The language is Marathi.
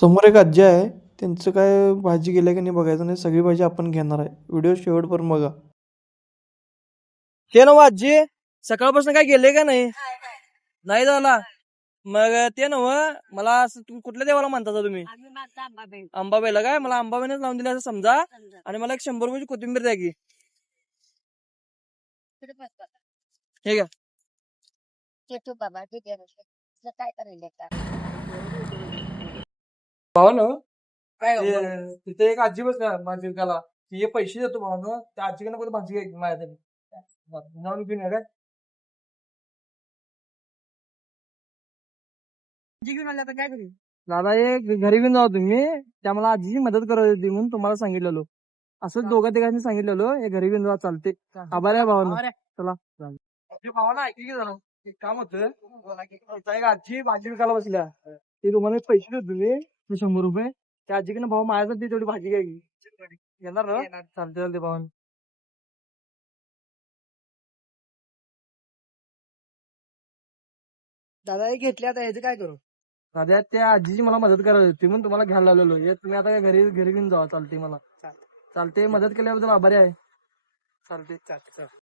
समोर एक आजी आहे. त्यांचं काय भाजी गेल्या की नाही बघायचं नाही. सगळी भाजी आपण घेणार आहे. व्हिडिओ शेवटपर्यंत बघा. ते नव्ह आजी, सकाळपासून काय गेले का नाही? नाही झाला. मग ते नव्ह, मला असं तुम्ही कुठल्या देवाला मानता तुम्ही? अंबाबाईला काय? मला अंबाबाईनेच लावून दिलं असं समजा. आणि मला एक 100 रुपयाची कोथिंबीर द्या की. हे घ्या. भावानो, तिथे एक आजी बस भाजी विकायला. ती पैसे देतो भावानो. त्या आजीकडनं कुठे भाजी घ्यायची माझ्यासाठी. जाऊन घेऊन या काय? भाजी घेऊन आल्या तर काय करू? दादा एक घरी घेऊन जावा तुम्ही. त्या मला आजीची मदत करत होती म्हणून तुम्हाला सांगितलेलो. असंच दोघा तिघांनी सांगितलेलो. हे घरी घेऊन जावा चालते. आभार आहे भावानो. चला. भावाला ऐकली की जरा. एक काम होतं. इथं एक आजी भाजी विकायला बसल्या. ते तुम्हाला पैसे देतो तुम्ही. 100 रुपये. त्या आजीकडनं भाऊ माझ्यासाठी तेवढी भाजी घ्यायची. येणार ना? चालते चालते भावानो. दादा हे घेतले आता ह्याचं काय करू? दादा त्या आजीची मला मदत करायची होती म्हणून तुम्हाला घ्यायला लावलेलो. हे तुम्ही आता काय घरी घरी घेऊन जावा चालते मला. चालते मदत केल्याबद्दल आभारी आहे. चालते.